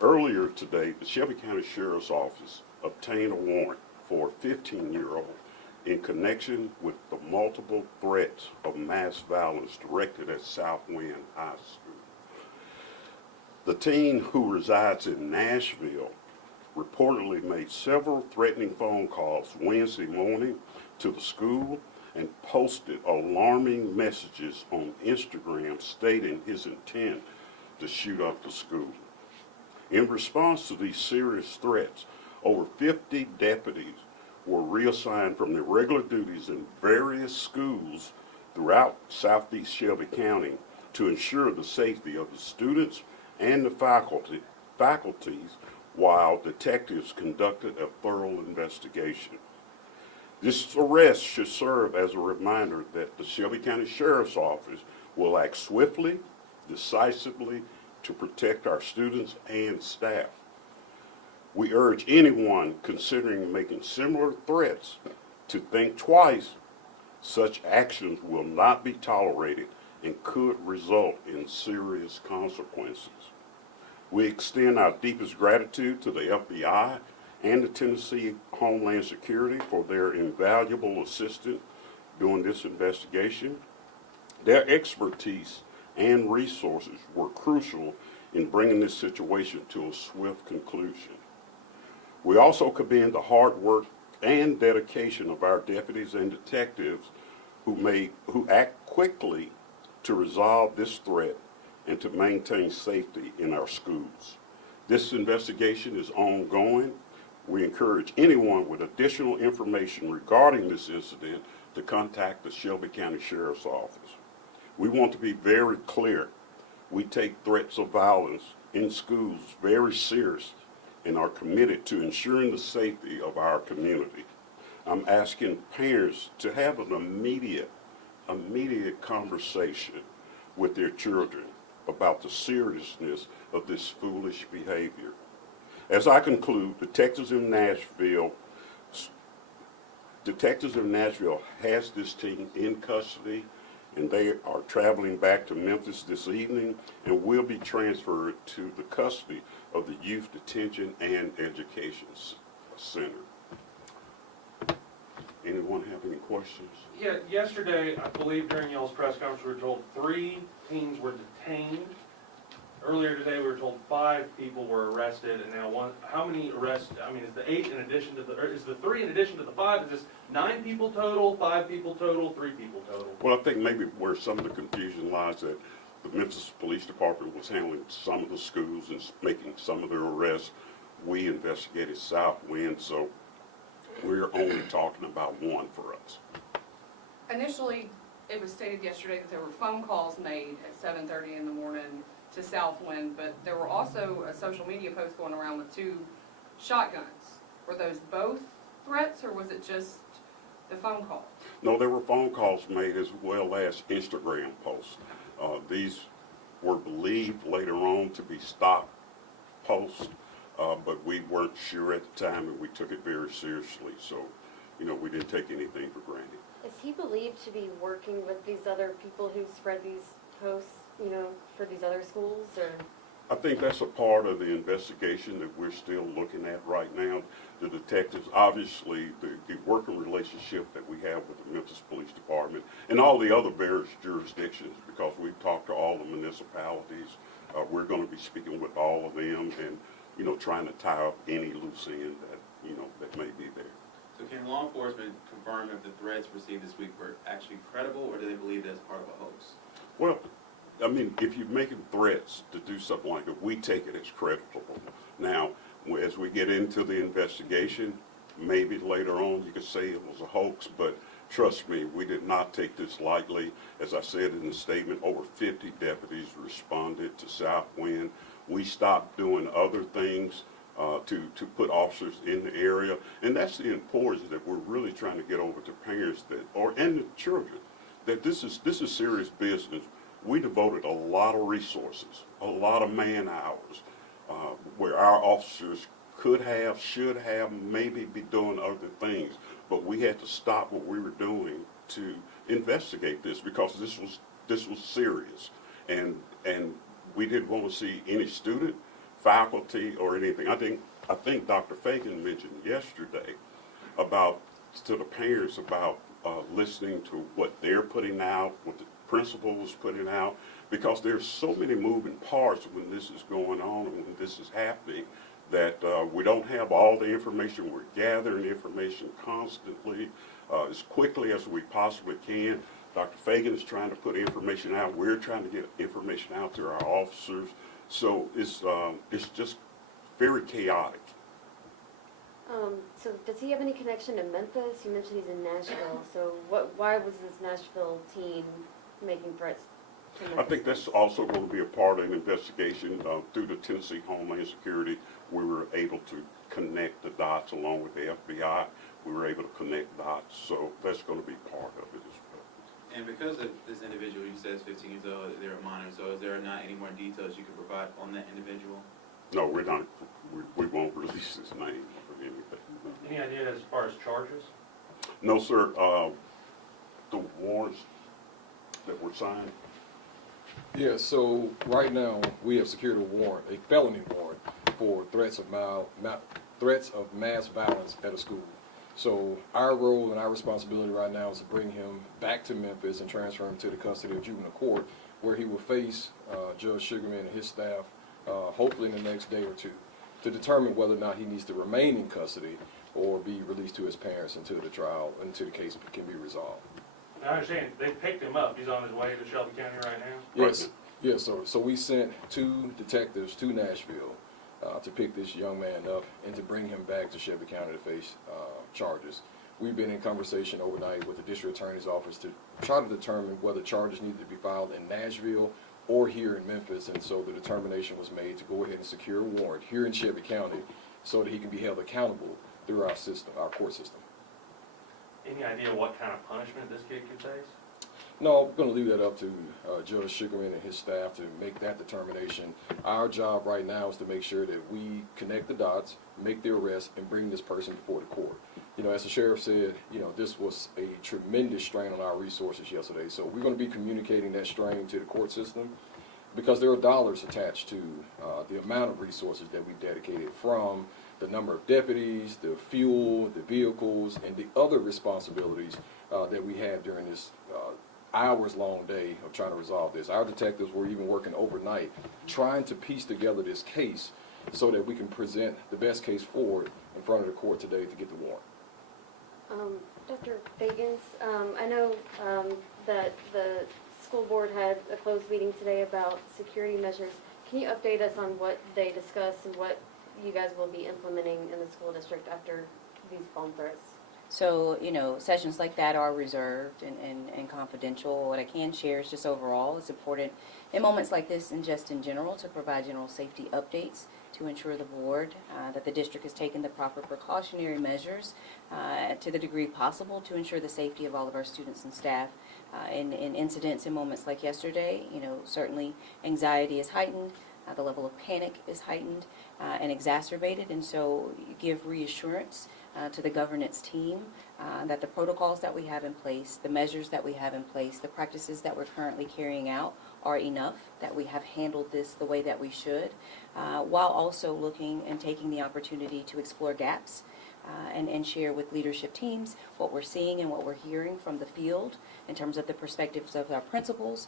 Earlier today, the Shelby County Sheriff's Office obtained a warrant for a 15-year-old in connection with the multiple threats of mass violence directed at Southwind High School. The teen, who resides in Nashville, reportedly made several threatening phone calls Wednesday morning to the school and posted alarming messages on Instagram stating his intent to shoot up the school. In response to these serious threats, over 50 deputies were reassigned from their regular duties in various schools throughout southeast Shelby County to ensure the safety of the students and the faculties while detectives conducted a thorough investigation. This arrest should serve as a reminder that the Shelby County Sheriff's Office will act swiftly, decisively to protect our students and staff. We urge anyone considering making similar threats to think twice. Such actions will not be tolerated and could result in serious consequences. We extend our deepest gratitude to the FBI and the Tennessee Homeland Security for their invaluable assistance during this investigation. Their expertise and resources were crucial in bringing this situation to a swift conclusion. We also commend the hard work and dedication of our deputies and detectives who act quickly to resolve this threat and to maintain safety in our schools. This investigation is ongoing. We encourage anyone with additional information regarding this incident to contact the Shelby County Sheriff's Office. We want to be very clear. We take threats of violence in schools very seriously and are committed to ensuring the safety of our community. I'm asking parents to have an immediate conversation with their children about the seriousness of this foolish behavior. As I conclude, detectives in Nashville has this teen in custody, and they are traveling back to Memphis this evening and will be transferred to the custody of the Youth Detention and Education Center. Anyone have any questions? Yeah, yesterday, I believe during y'all's press conference, we were told 3 teens were detained. Earlier today, we were told 5 people were arrested, and now one. How many arrests? I mean, is the 8 in addition to the? Or is the 3 in addition to the 5? Is this 9 people total, 5 people total, 3 people total? Well, I think maybe where some of the confusion lies that the Memphis Police Department was handling some of the schools and making some of their arrests. We investigated Southwind, so we're only talking about 1 for us. Initially, it was stated yesterday that there were phone calls made at 7:30 in the morning to Southwind, but there were also a social media post going around with 2 shotguns. Were those both threats, or was it just the phone call? No, there were phone calls made as well as Instagram posts. These were believed later on to be stock posts, but we weren't sure at the time, and we took it very seriously. So, we didn't take anything for granted. Is he believed to be working with these other people who spread these posts, for these other schools, or? I think that's a part of the investigation that we're still looking at right now. The detectives, obviously, the working relationship that we have with the Memphis Police Department and all the other various jurisdictions, because we've talked to all the municipalities. We're going to be speaking with all of them and, trying to tie up any loose end that, that may be there. So can law enforcement confirm if the threats received this week were actually credible, or do they believe that's part of a hoax? Well, I mean, if you're making threats to do something like that, we take it as credible. Now, as we get into the investigation, maybe later on you could say it was a hoax, but trust me, we did not take this lightly. As I said in the statement, over 50 deputies responded to Southwind. We stopped doing other things to put officers in the area, and that's the importance that we're really trying to get over to parents and the children, that this is serious business. We devoted a lot of resources, a lot of man hours, where our officers could have, should have, maybe be doing other things, but we had to stop what we were doing to investigate this, because this was serious, and we didn't want to see any student, faculty or anything. I think Dr. Fagan mentioned yesterday about, to the parents about listening to what they're putting out, what the principal is putting out, because there's so many moving parts when this is going on and when this is happening that we don't have all the information. We're gathering information constantly as quickly as we possibly can. Dr. Fagan is trying to put information out. We're trying to get information out to our officers. So it's just very chaotic. So does he have any connection to Memphis? You mentioned he's in Nashville. So why was this Nashville teen making threats to Memphis? I think that's also going to be a part of an investigation through the Tennessee Homeland Security. We were able to connect the dots along with the FBI. We were able to connect dots, so that's going to be part of it as well. And because of this individual, you said is 15 years old, they're a minor, so is there not any more details you can provide on that individual? No, we're not. We won't release his name or anything. Any idea as far as charges? No, sir. The warrants that were signed. Yeah, so right now, we have secured a warrant, a felony warrant, for threats of mass violence at a school. So our role and our responsibility right now is to bring him back to Memphis and transfer him to the custody of juvenile court, where he will face Judge Sugarman and his staff, hopefully in the next day or two, to determine whether or not he needs to remain in custody or be released to his parents until the trial, until the case can be resolved. I understand, they picked him up, he's on his way to Shelby County right now? Yes, so we sent 2 detectives to Nashville to pick this young man up and to bring him back to Shelby County to face charges. We've been in conversation overnight with the district attorney's office to try to determine whether charges needed to be filed in Nashville or here in Memphis, and so the determination was made to go ahead and secure a warrant here in Shelby County so that he can be held accountable through our system, our court system. Any idea what kind of punishment this kid could face? No, we're going to leave that up to Judge Sugarman and his staff to make that determination. Our job right now is to make sure that we connect the dots, make the arrest, and bring this person before the court. You know, as the sheriff said, you know, this was a tremendous strain on our resources yesterday. So we're going to be communicating that strain to the court system because there are dollars attached to the amount of resources that we dedicated, from the number of deputies, the fuel, the vehicles, and the other responsibilities that we had during this hours-long day of trying to resolve this. Our detectives were even working overnight trying to piece together this case so that we can present the best case forward in front of the court today to get the warrant. Dr. Fagans, I know that the school board had a closed meeting today about security measures. Can you update us on what they discussed and what you guys will be implementing in the school district after these bomb threats? So, you know, sessions like that are reserved and confidential. What I can share is just overall, it's important in moments like this and just in general to provide general safety updates to ensure the board that the district has taken the proper precautionary measures to the degree possible to ensure the safety of all of our students and staff. In incidents and moments like yesterday, you know, certainly anxiety is heightened, the level of panic is heightened and exacerbated, and so you give reassurance to the governance team that the protocols that we have in place, the measures that we have in place, the practices that we're currently carrying out are enough, that we have handled this the way that we should, while also looking and taking the opportunity to explore gaps and share with leadership teams what we're seeing and what we're hearing from the field in terms of the perspectives of our principals,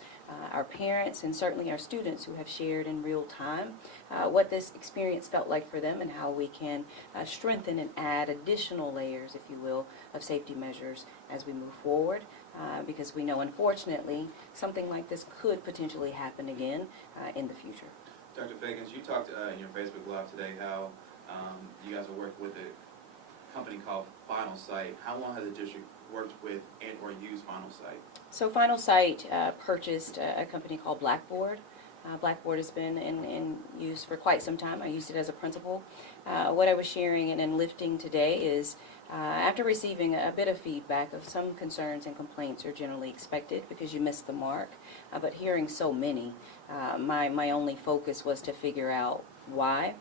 our parents, and certainly our students who have shared in real time what this experience felt like for them and how we can strengthen and add additional layers, if you will, of safety measures as we move forward. Because we know, unfortunately, something like this could potentially happen again in the future. Dr. Fagans, you talked in your Facebook Live today how you guys are working with a company called Final Sight. How long has the district worked with and or used Final Sight? So Final Sight purchased a company called Blackboard. Blackboard has been in use for quite some time. I used it as a principal. What I was sharing and lifting today is after receiving a bit of feedback of some concerns and complaints are generally expected because you missed the mark, but hearing so many, my only focus was to figure out why.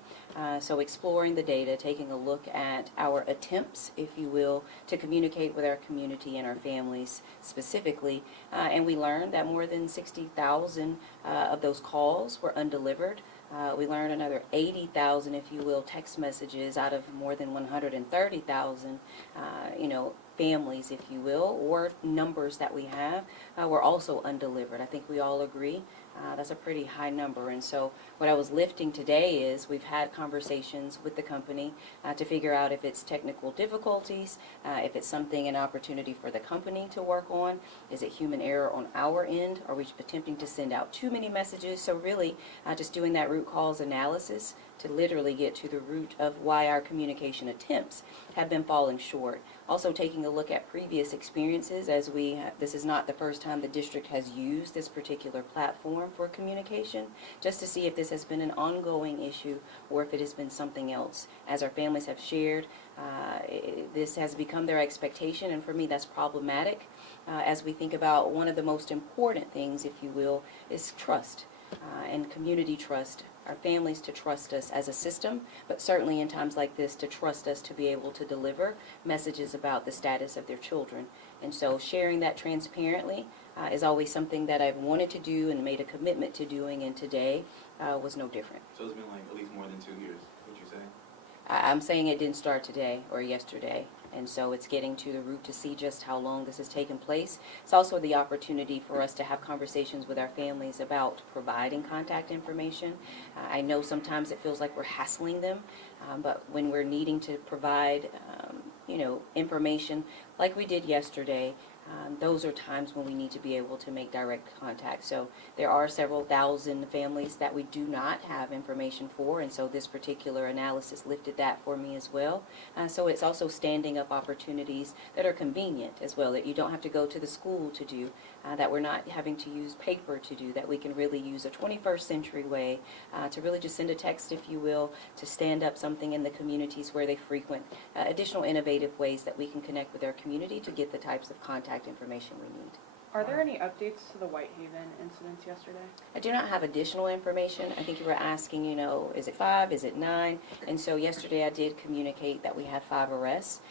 So exploring the data, taking a look at our attempts, if you will, to communicate with our community and our families specifically, and we learned that more than 60,000 of those calls were undelivered. We learned another 80,000, if you will, text messages out of more than 130,000, families, if you will, or numbers that we have were also undelivered. I think we all agree that's a pretty high number. And so what I was lifting today is we've had conversations with the company to figure out if it's technical difficulties, if it's an opportunity for the company to work on. Is it human error on our end? Are we attempting to send out too many messages? So really just doing that root cause analysis to literally get to the root of why our communication attempts have been falling short. Also taking a look at previous experiences, as this is not the first time the district has used this particular platform for communication, just to see if this has been an ongoing issue or if it has been something else. As our families have shared, this has become their expectation, and for me that's problematic. As we think about one of the most important things, if you will, is trust and community trust. Our families to trust us as a system, but certainly in times like this to trust us to be able to deliver messages about the status of their children. And so sharing that transparently is always something that I've wanted to do and made a commitment to doing, and today was no different. So it's been like at least more than 2 years, what you say? I'm saying it didn't start today or yesterday. And so it's getting to the root to see just how long this has taken place. It's also the opportunity for us to have conversations with our families about providing contact information. I know sometimes it feels like we're hassling them, but when we're needing to provide, information like we did yesterday, those are times when we need to be able to make direct contact. So there are several thousand families that we do not have information for, and so this particular analysis lifted that for me as well. So it's also standing up opportunities that are convenient as well, that you don't have to go to the school to do, that we're not having to use paper to do, that we can really use a 21st century way to really just send a text, if you will, to stand up something in the communities where they frequent, additional innovative ways that we can connect with our community to get the types of contact information we need. Are there any updates to the Whitehaven incidents yesterday? I do not have additional information. I think you were asking, is it 5, is it 9? And so yesterday I did communicate that we had 5 arrests.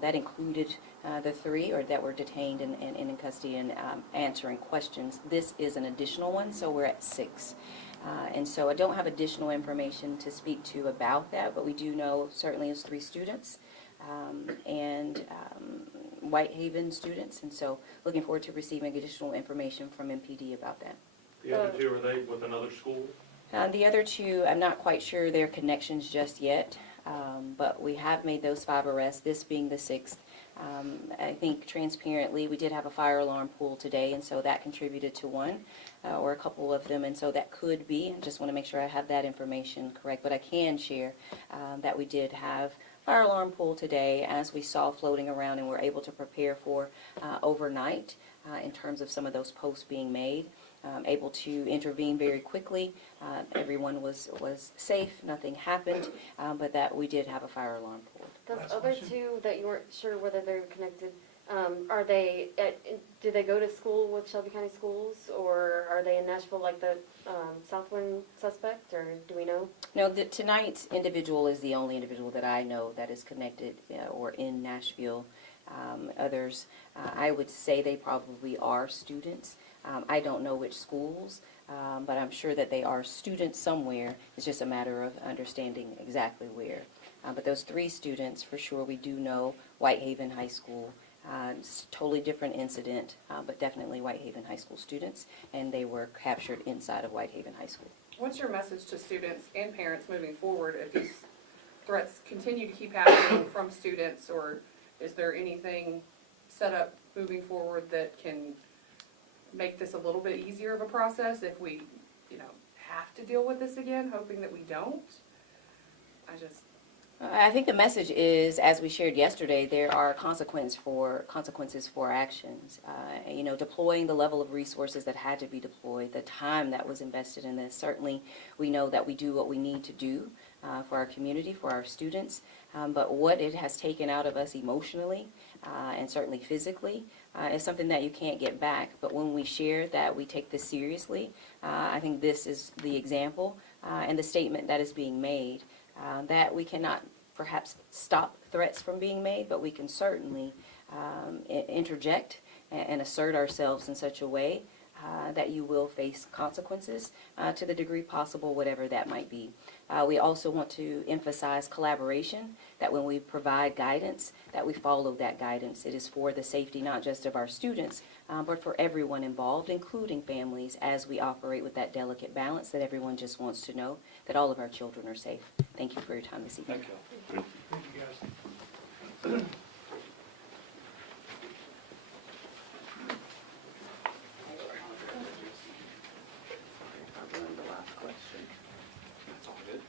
That included the 3 that were detained and in custody and answering questions. This is an additional one, so we're at 6. And so I don't have additional information to speak to about that, but we do know certainly it's 3 students and Whitehaven students, and so looking forward to receiving additional information from MPD about that. The other 2, are they with another school? The other 2, I'm not quite sure their connections just yet, but we have made those 5 arrests, this being the 6th. I think transparently, we did have a fire alarm pull today, and so that contributed to 1 or a couple of them, and so that could be, I just want to make sure I have that information correct, but I can share that we did have fire alarm pull today as we saw floating around and were able to prepare for overnight in terms of some of those posts being made. Able to intervene very quickly. Everyone was safe, nothing happened, but that we did have a fire alarm pulled. Those other 2 that you weren't sure whether they were connected, do they go to school with Shelby County Schools, or are they in Nashville like the Southwind suspect, or do we know? No, tonight's individual is the only individual that I know that is connected or in Nashville. Others, I would say they probably are students. I don't know which schools, but I'm sure that they are students somewhere. It's just a matter of understanding exactly where. But those 3 students, for sure, we do know Whitehaven High School. It's a totally different incident, but definitely Whitehaven High School students, and they were captured inside of Whitehaven High School. What's your message to students and parents moving forward if these threats continue to keep happening from students, or is there anything set up moving forward that can make this a little bit easier of a process if we, have to deal with this again, hoping that we don't? I think the message is, as we shared yesterday, there are consequences for actions. Deploying the level of resources that had to be deployed, the time that was invested in this. Certainly, we know that we do what we need to do for our community, for our students, but what it has taken out of us emotionally and certainly physically is something that you can't get back. But when we share that we take this seriously, I think this is the example and the statement that is being made. That we cannot perhaps stop threats from being made, but we can certainly interject and assert ourselves in such a way that you will face consequences to the degree possible, whatever that might be. We also want to emphasize collaboration, that when we provide guidance, that we follow that guidance. It is for the safety not just of our students, but for everyone involved, including families, as we operate with that delicate balance that everyone just wants to know that all of our children are safe. Thank you for your time this evening. Thank you. Thank you. Thank you, guys.